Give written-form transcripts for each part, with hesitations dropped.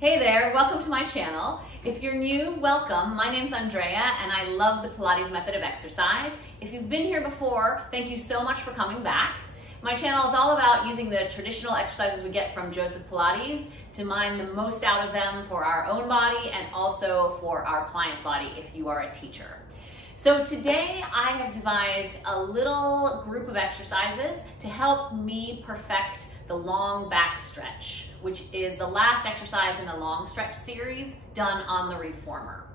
Hey there, welcome to my channel. If you're new, welcome. My name's Andrea and I love the Pilates Method of Exercise. If you've been here before, thank you so much for coming back. My channel is all about using the traditional exercises we get from Joseph Pilates to mine the most out of them for our own body and also for our client's body if you are a teacher. So today I have devised a little group of exercises to help me perfect the long back stretch, which is the last exercise in the long stretch series done on the reformer.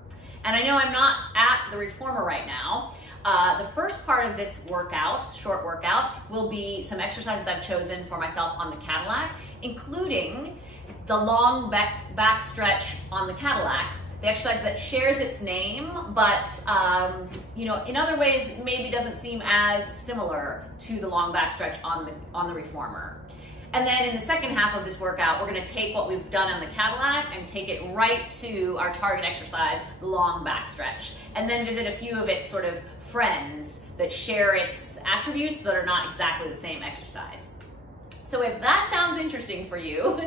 And I know I'm not at the reformer right now. The first part of this workout, short workout, will be some exercises I've chosen for myself on the Cadillac, including the long back stretch on the Cadillac, the exercise that shares its name, but in other ways maybe doesn't seem as similar to the long back stretch on the reformer. And then in the second half of this workout, we're going to take what we've done on the Cadillac and take it right to our target exercise, the long back stretch, and then visit a few of its sort of friends that share its attributes but are not exactly the same exercise. So if that sounds interesting for you,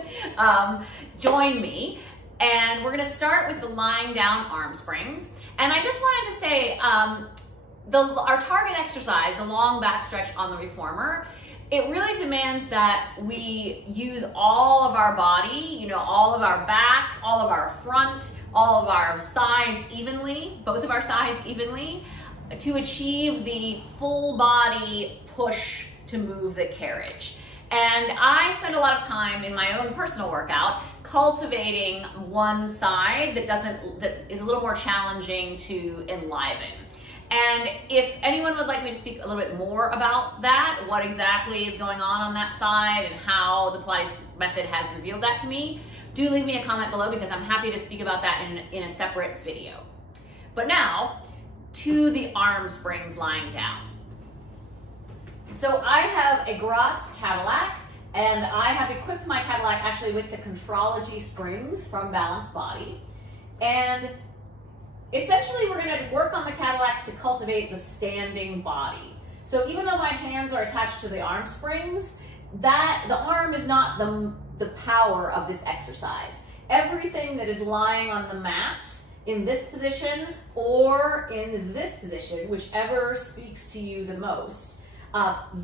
join me. And we're going to start with the lying down arm springs. And I just wanted to say, our target exercise, the long back stretch on the reformer, it really demands that we use all of our body, all of our back, all of our front, all of our sides evenly, both of our sides evenly, to achieve the full body push to move the carriage. And I spend a lot of time in my own personal workout cultivating one side that is a little more challenging to enliven. And if anyone would like me to speak a little bit more about that, what exactly is going on that side and how the Pilates method has revealed that to me, do leave me a comment below because I'm happy to speak about that in a separate video. But now, to the arm springs lying down. So I have a Gratz Cadillac, and I have equipped my Cadillac actually with the Contrology springs from Balanced Body. And essentially we're going to work on the Cadillac to cultivate the standing body. So even though my hands are attached to the arm springs, the arm is not the power of this exercise. Everything that is lying on the mat in this position or in this position, whichever speaks to you the most,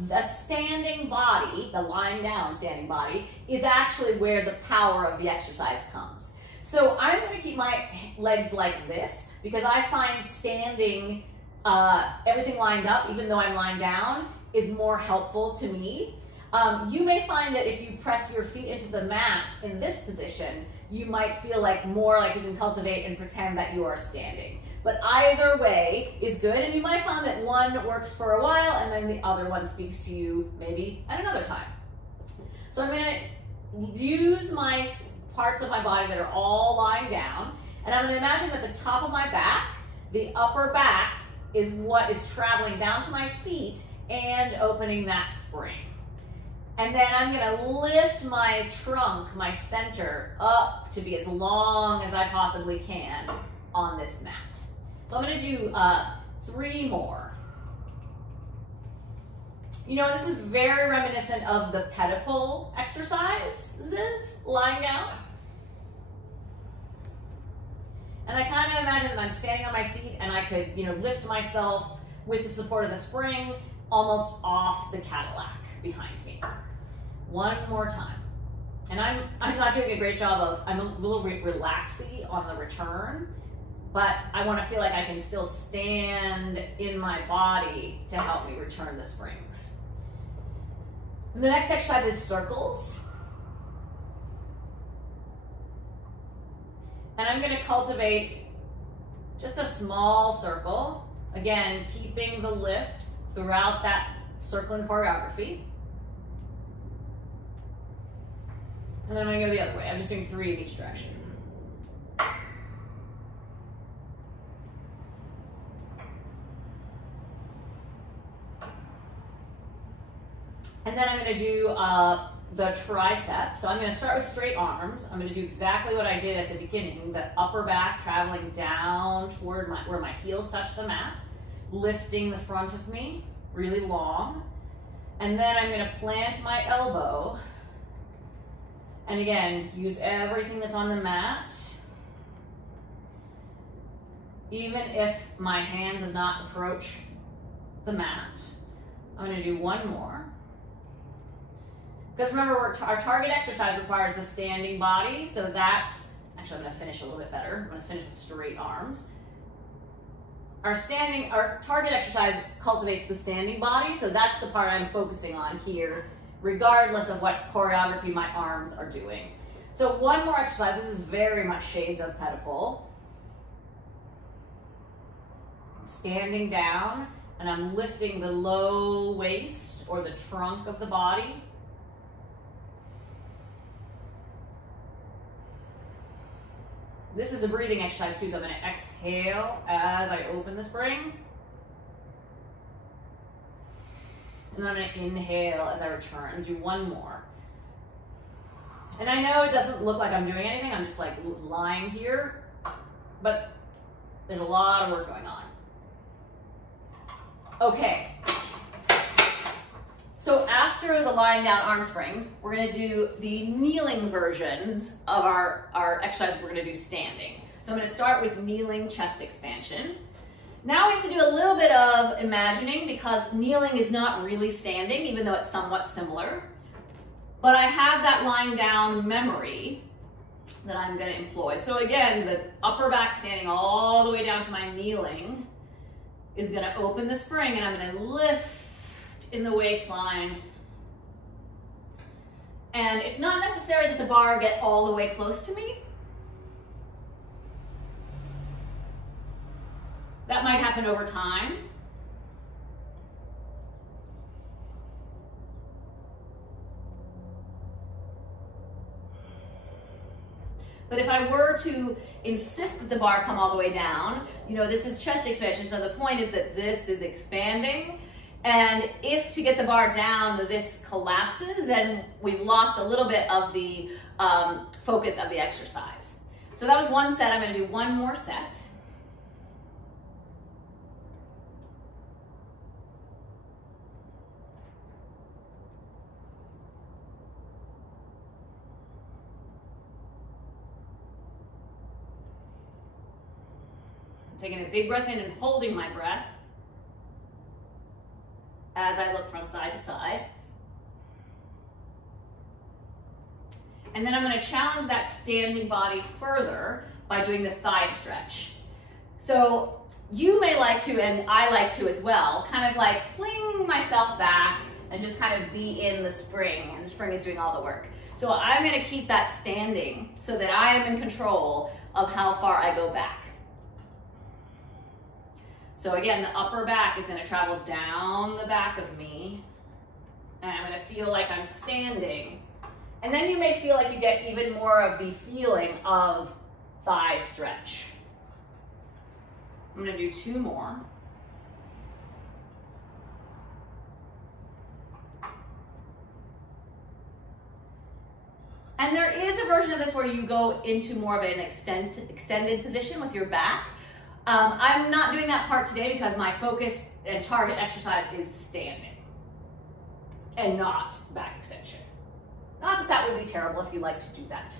the standing body, the lying down standing body, is actually where the power of the exercise comes. So I'm going to keep my legs like this because I find standing, everything lined up, even though I'm lying down, is more helpful to me. You may find that if you press your feet into the mat in this position, you might feel more like you can cultivate and pretend that you are standing. But either way is good, and you might find that one works for a while and then the other one speaks to you maybe at another time. So I'm going to use my parts of my body that are all lying down, and I'm going to imagine that the top of my back, the upper back, is what is traveling down to my feet and opening that spring. And then I'm going to lift my trunk, my center, up to be as long as I possibly can on this mat. So I'm going to do 3 more. This is very reminiscent of the pedipole exercises, lying down. And I kind of imagine that I'm standing on my feet and I could, lift myself with the support of the spring almost off the Cadillac behind me. One more time. And I'm not doing a great job of, I'm a little relaxy on the return, but I want to feel like I can still stand in my body to help me return the springs. And the next exercise is circles. And I'm going to cultivate just a small circle. Again, keeping the lift throughout that circling choreography. And then I'm going to go the other way. I'm just doing 3 in each direction. And then I'm going to do the tricep. So I'm going to start with straight arms. I'm going to do exactly what I did at the beginning, the upper back traveling down toward where my heels touch the mat, lifting the front of me really long. And then I'm going to plant my elbow And again, use everything that's on the mat. Even if my hand does not approach the mat. I'm going to do one more. Because remember, our target exercise requires the standing body, so that's, actually I'm going to finish a little bit better. I'm going to finish with straight arms. Our target exercise cultivates the standing body, so that's the part I'm focusing on here, regardless of what choreography my arms are doing. So one more exercise. This is very much shades of pedipole. I'm standing down, and I'm lifting the low waist or the trunk of the body. This is a breathing exercise too, so I'm going to exhale as I open the spring. And then I'm going to inhale as I return. And do one more. And I know it doesn't look like I'm doing anything. I'm just like lying here, but there's a lot of work going on. Okay. So after the lying down arm springs, we're going to do the kneeling versions of our exercises we're going to do standing. So I'm going to start with kneeling chest expansion. Now we have to do a little bit of imagining because kneeling is not really standing, even though it's somewhat similar. But I have that lying down memory that I'm going to employ. So again, the upper back standing all the way down to my kneeling is going to open the spring, and I'm going to lift in the waistline. And it's not necessary that the bar get all the way close to me. That might happen over time. But if I were to insist that the bar come all the way down, you know, this is chest expansion, so the point is that this is expanding. And if to get the bar down, this collapses, then we've lost a little bit of the focus of the exercise. So that was one set. I'm going to do one more set. Taking a big breath in and holding my breath as I look from side to side. And then I'm going to challenge that standing body further by doing the thigh stretch. So you may like to, and I like to as well, kind of like fling myself back and just kind of be in the spring, and the spring is doing all the work. So I'm going to keep that standing so that I am in control of how far I go back. So again, the upper back is going to travel down the back of me, and I'm going to feel like I'm standing. And then you may feel like you get even more of the feeling of thigh stretch. I'm going to do two more. And there is a version of this where you go into more of an extended position with your back. I'm not doing that part today because my focus and target exercise is standing and not back extension. Not that that would be terrible if you like to do that.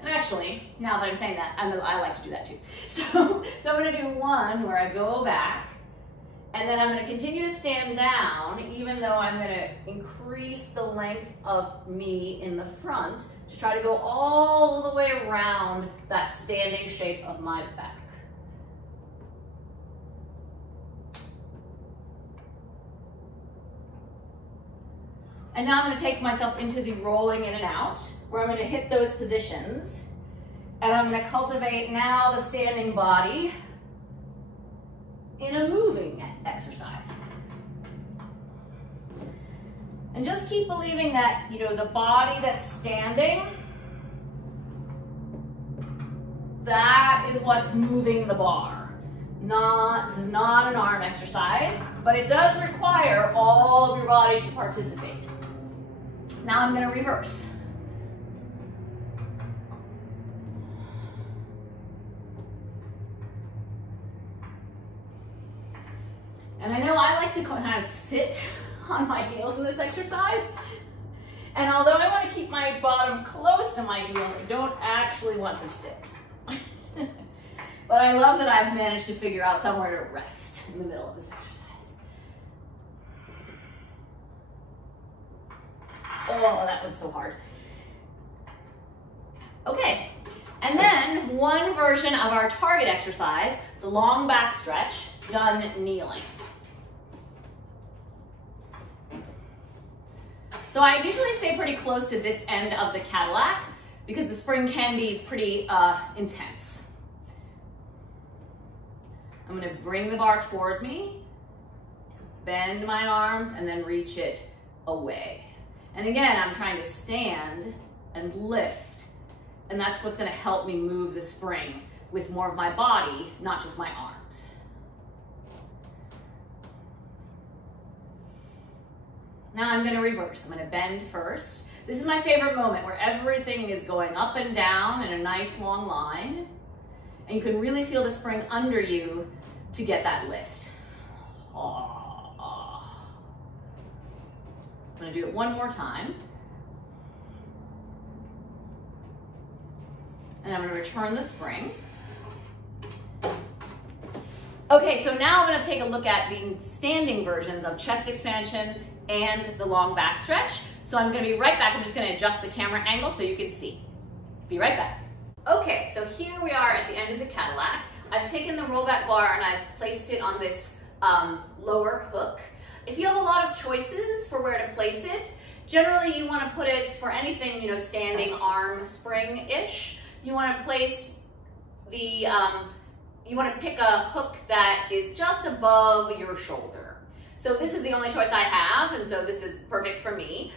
And actually, now that I'm saying that, I like to do that too. So I'm going to do one where I go back, and then I'm going to continue to stand down, even though I'm going to increase the length of me in the front to try to go all the way around that standing shape of my back. And now I'm going to take myself into the rolling in and out, where I'm going to hit those positions. And I'm going to cultivate now the standing body in a moving exercise. And just keep believing that, you know, the body that's standing, that is what's moving the bar. This is not an arm exercise, but it does require all of your body to participate. Now I'm going to reverse. And I know I like to kind of sit on my heels in this exercise. And although I want to keep my bottom close to my heel, I don't actually want to sit. But I love that I've managed to figure out somewhere to rest in the middle of this exercise. Oh, that was so hard. Okay, and then one version of our target exercise, the long back stretch, done kneeling. So I usually stay pretty close to this end of the Cadillac because the spring can be pretty intense. I'm going to bring the bar toward me, bend my arms, and then reach it away. And again, I'm trying to stand and lift, and that's what's going to help me move the spring with more of my body, not just my arms. Now I'm going to reverse. I'm going to bend first. This is my favorite moment where everything is going up and down in a nice long line, and you can really feel the spring under you to get that lift. I'm going to do it one more time. And I'm going to return the spring. Okay, so now I'm going to take a look at the standing versions of chest expansion and the long back stretch. So I'm going to be right back. I'm just going to adjust the camera angle so you can see. Be right back. Okay, so here we are at the end of the Cadillac. I've taken the rollback bar and I've placed it on this lower hook. If you have a lot of choices for where to place it, generally you want to put it for anything, you know, standing arm spring-ish. You want to place the, you want to pick a hook that is just above your shoulder. So this is the only choice I have, and so this is perfect for me.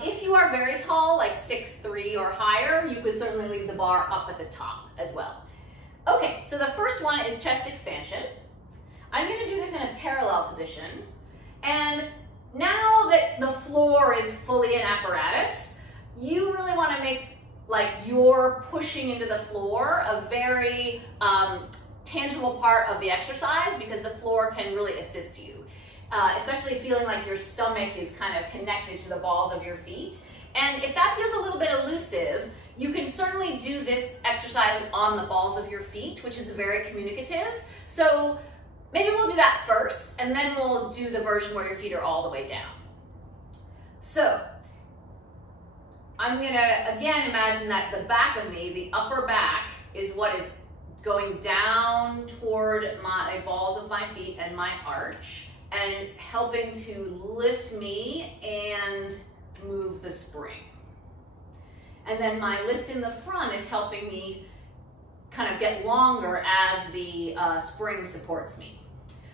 If you are very tall, like 6'3" or higher, you could certainly leave the bar up at the top as well. Okay, so the first one is chest expansion. I'm going to do this in a parallel position. And now that the floor is fully in apparatus, you really want to make like you're pushing into the floor a very tangible part of the exercise, because the floor can really assist you, especially feeling like your stomach is kind of connected to the balls of your feet. And if that feels a little bit elusive, you can certainly do this exercise on the balls of your feet, which is very communicative. So maybe we'll do that first, and then we'll do the version where your feet are all the way down. So I'm gonna, again, imagine that the back of me, the upper back, is what is going down toward my balls of my feet and my arch, and helping to lift me and move the spring. And then my lift in the front is helping me kind of get longer as the spring supports me.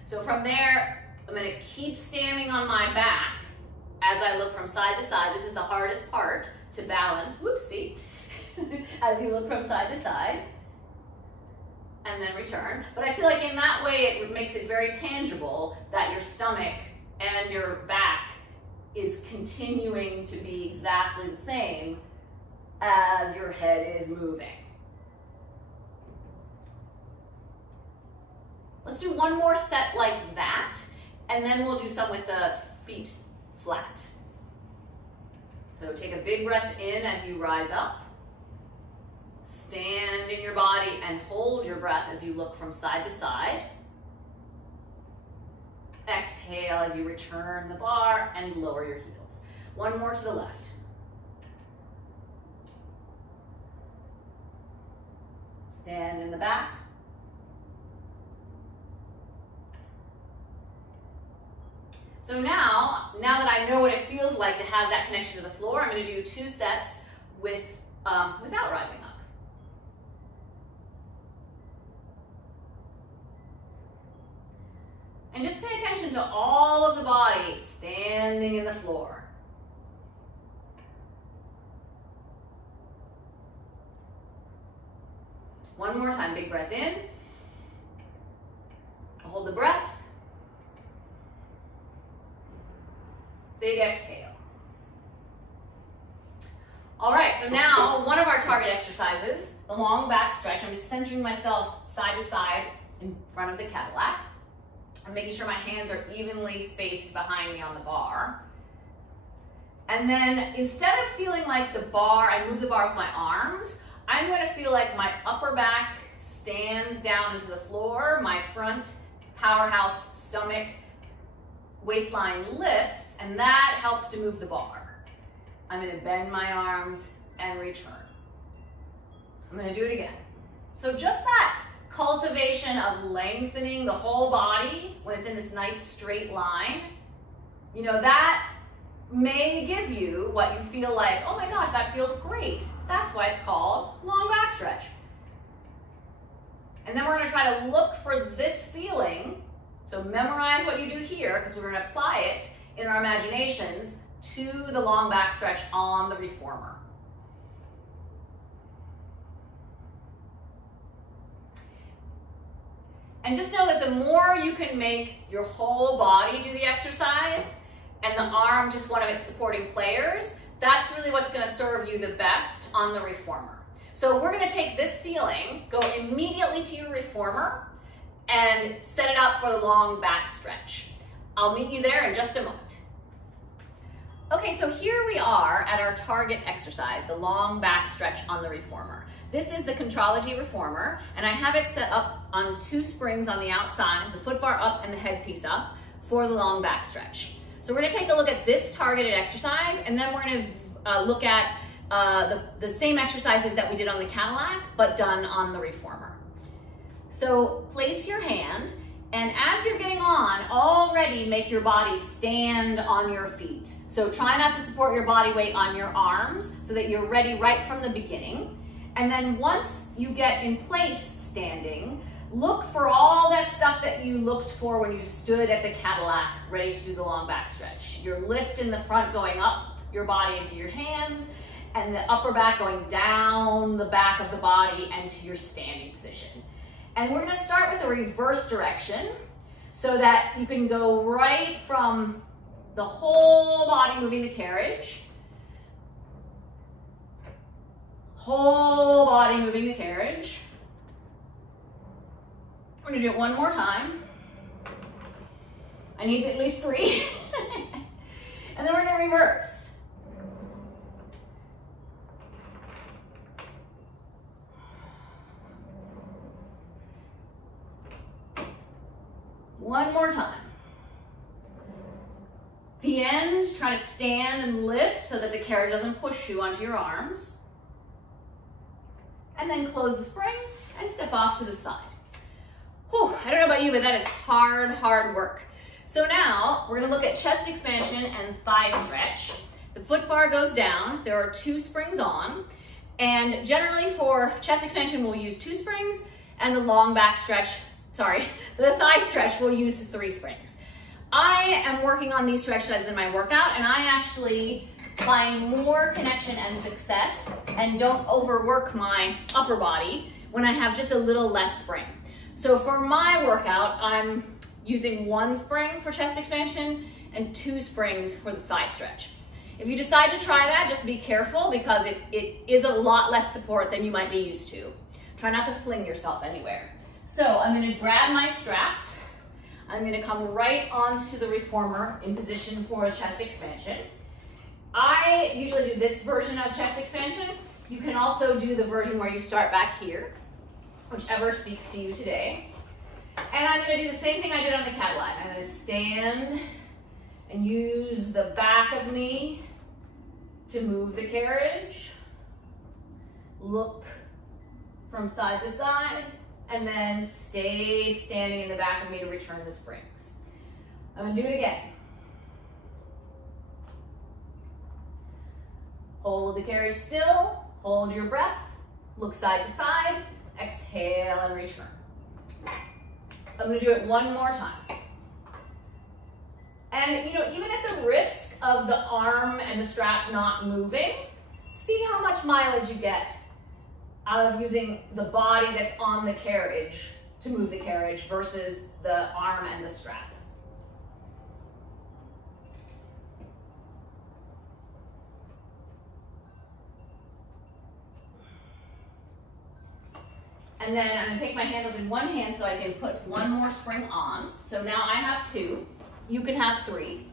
So from there, I'm going to keep standing on my back as I look from side to side. This is the hardest part to balance, whoopsie, as you look from side to side, and then return. But I feel like in that way it makes it very tangible that your stomach and your back is continuing to be exactly the same as your head is moving. Let's do one more set like that, and then we'll do some with the feet flat. So take a big breath in as you rise up. Stand in your body and hold your breath as you look from side to side. Exhale as you return the bar and lower your heels. One more to the left. Stand in the back. So now that I know what it feels like to have that connection to the floor, I'm going to do 2 sets with, without rising up. And just pay attention to all of the body standing in the floor. One more time, big breath in. Hold the breath. Big exhale. All right, so now one of our target exercises, the long back stretch. I'm just centering myself side to side in front of the Cadillac. I'm making sure my hands are evenly spaced behind me on the bar. And then instead of feeling like the bar, I move the bar with my arms, I'm going to feel like my upper back stands down into the floor, my front powerhouse stomach waistline lifts, and that helps to move the bar. I'm going to bend my arms and return. I'm going to do it again. So just that cultivation of lengthening the whole body when it's in this nice straight line, you know, that may give you what you feel like, oh my gosh, that feels great. That's why it's called long back stretch. And then we're going to try to look for this feeling. So memorize what you do here, because we're going to apply it in our imaginations to the long back stretch on the reformer. And just know that the more you can make your whole body do the exercise and the arm just one of its supporting players, that's really what's going to serve you the best on the reformer. So we're going to take this feeling, go immediately to your reformer, and set it up for the long back stretch. I'll meet you there in just a moment. Okay, so here we are at our target exercise, the long back stretch on the reformer. This is the Contrology reformer, and I have it set up on 2 springs on the outside, the foot bar up and the headpiece up, for the long back stretch. So we're going to take a look at this targeted exercise, and then we're going to look at the same exercises that we did on the Cadillac, but done on the reformer. So place your hand, and as you're getting on, already make your body stand on your feet. So try not to support your body weight on your arms so that you're ready right from the beginning. And then once you get in place standing, look for all that stuff that you looked for when you stood at the Cadillac ready to do the long back stretch. Your lift in the front going up your body into your hands, and the upper back going down the back of the body and to your standing position. And we're going to start with the reverse direction so that you can go right from the whole body moving the carriage, whole body moving the carriage. We're going to do it one more time. I need at least 3. And then we're going to reverse. One more time. The end, try to stand and lift so that the carriage doesn't push you onto your arms. And then close the spring and step off to the side. Whew, I don't know about you, but that is hard, hard work. So now we're going to look at chest expansion and thigh stretch. The foot bar goes down. There are 2 springs on. And generally for chest expansion, we'll use 2 springs, and the long back stretch, the thigh stretch, we'll use 3 springs. I am working on these 2 exercises in my workout, and I actually find more connection and success and don't overwork my upper body when I have just a little less spring. So for my workout, I'm using 1 spring for chest expansion and 2 springs for the thigh stretch. If you decide to try that, just be careful because it is a lot less support than you might be used to. Try not to fling yourself anywhere. So I'm going to grab my straps. I'm going to come right onto the reformer in position for a chest expansion. I usually do this version of chest expansion. You can also do the version where you start back here, whichever speaks to you today. And I'm going to do the same thing I did on the Cadillac. I'm going to stand and use the back of me to move the carriage. Look from side to side, and then stay standing in the back of me to return the springs. I'm going to do it again. Hold the carriage still, hold your breath, look side to side, exhale and return. I'm going to do it one more time. And you know, even at the risk of the arm and the strap not moving, see how much mileage you get out of using the body that's on the carriage to move the carriage versus the arm and the strap. And then I'm going to take my handles in one hand so I can put 1 more spring on. So now I have 2. You can have 3.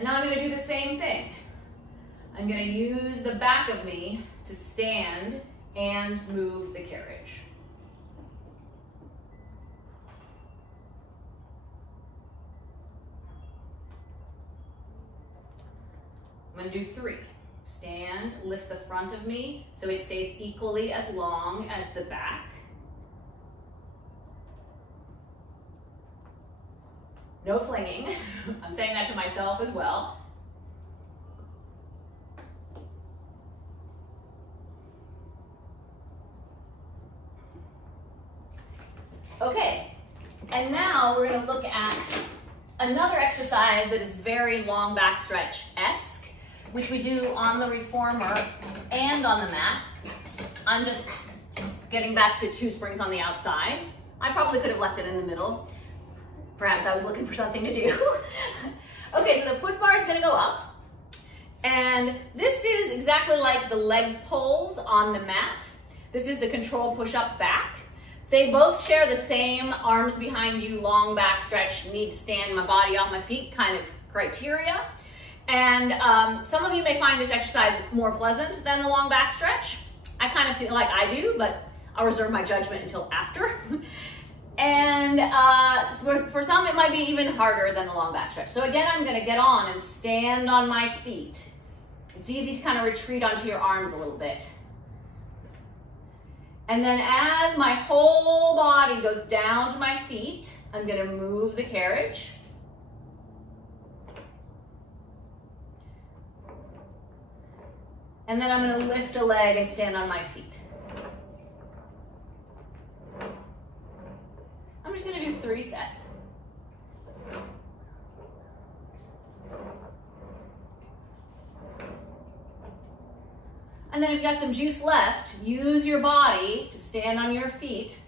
And now I'm going to do the same thing. I'm going to use the back of me to stand and move the carriage. I'm going to do 3. Stand, lift the front of me so it stays equally as long as the back. No flinging. I'm saying that to myself as well. Okay, and now we're going to look at another exercise that is very long back stretch-esque, which we do on the reformer and on the mat. I'm just getting back to 2 springs on the outside. I probably could have left it in the middle. Perhaps I was looking for something to do. Okay, so the foot bar is going to go up. And this is exactly like the leg pulls on the mat. This is the control push-up back. They both share the same arms behind you, long back stretch, need to stand my body on my feet kind of criteria. And some of you may find this exercise more pleasant than the long back stretch. I kind of feel like I do, but I'll reserve my judgment until after. And for some, it might be even harder than the long back stretch. So again, I'm gonna get on and stand on my feet. It's easy to kind of retreat onto your arms a little bit. And then as my whole body goes down to my feet, I'm gonna move the carriage. And then I'm gonna lift a leg and stand on my feet. I'm just gonna do 3 sets. And then if you've got some juice left, use your body to stand on your feet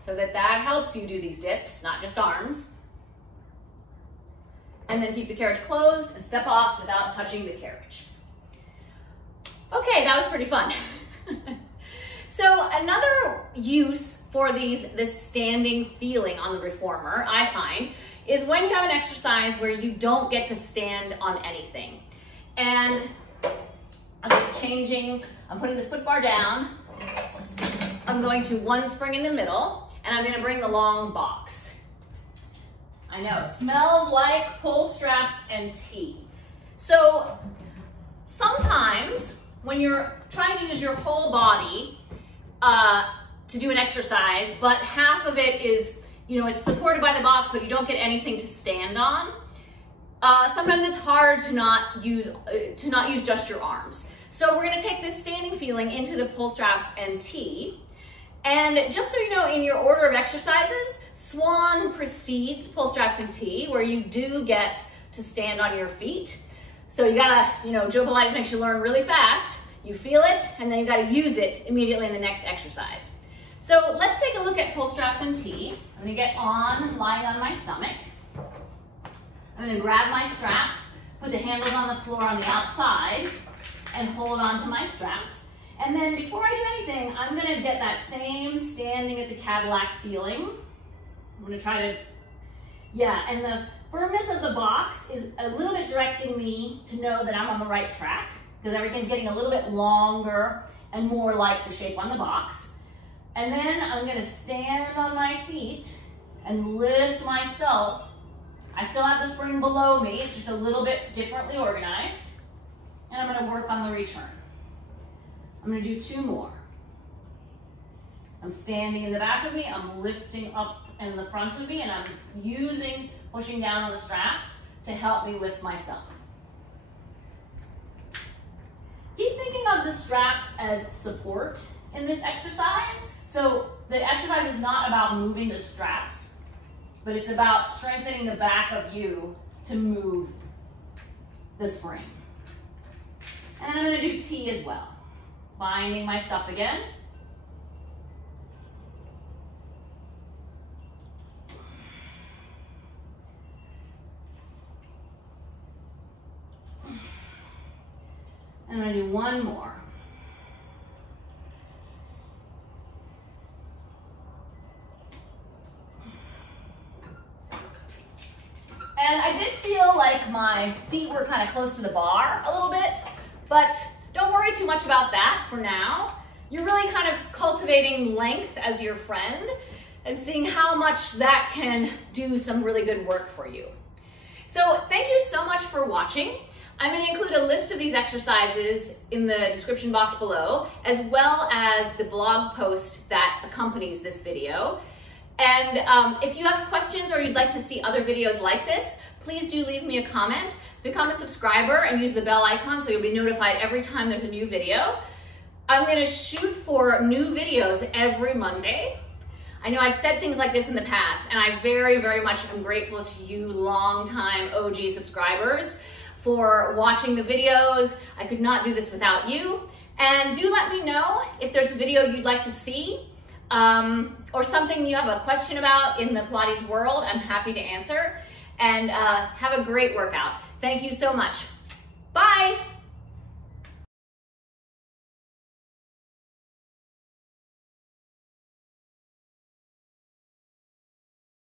so that helps you do these dips, not just arms. And then keep the carriage closed and step off without touching the carriage. Okay, that was pretty fun. So another use for this standing feeling on the reformer, I find, is when you have an exercise where you don't get to stand on anything. And I'm just changing, I'm putting the foot bar down. I'm going to 1 spring in the middle, and I'm gonna bring the long box. I know, smells like pull straps and tea. So sometimes when you're trying to use your whole body to do an exercise, but half of it is, it's supported by the box, but you don't get anything to stand on, sometimes it's hard to not use just your arms. So we're gonna take this standing feeling into the pull straps and T. And just so you know, in your order of exercises, Swan precedes pull straps and T, where you do get to stand on your feet. So you gotta, Joe Pilates makes you learn really fast. You feel it, and then you gotta use it immediately in the next exercise. So let's take a look at pull straps and T. I'm gonna get on, lying on my stomach. I'm gonna grab my straps, put the handles on the floor on the outside, and hold on to my straps. And then before I do anything, I'm gonna get that same standing at the Cadillac feeling. I'm gonna try to, and the firmness of the box is a little bit directing me to know that I'm on the right track, because everything's getting a little bit longer and more like the shape on the box. And then I'm gonna stand on my feet and lift myself. I still have the spring below me, it's just a little bit differently organized. And I'm gonna work on the return. I'm gonna do 2 more. I'm standing in the back of me, I'm lifting up in the front of me, and I'm pushing down on the straps to help me lift myself. Keep thinking of the straps as support in this exercise. So the exercise is not about moving the straps, but it's about strengthening the back of you to move the spring. And then I'm gonna do T as well. Finding my stuff again. And I'm gonna do 1 more. And I did feel like my feet were kind of close to the bar a little bit, but don't worry too much about that for now. You're really kind of cultivating length as your friend and seeing how much that can do some really good work for you. So thank you so much for watching. I'm going to include a list of these exercises in the description box below, as well as the blog post that accompanies this video. And if you have questions or you'd like to see other videos like this, please do leave me a comment, become a subscriber, and use the bell icon so you'll be notified every time there's a new video. I'm going to shoot for new videos every Monday. I know I've said things like this in the past, and I very, very much am grateful to you longtime OG subscribers for watching the videos. I could not do this without you. And do let me know if there's a video you'd like to see or something you have a question about in the Pilates world. I'm happy to answer. And have a great workout. Thank you so much. Bye.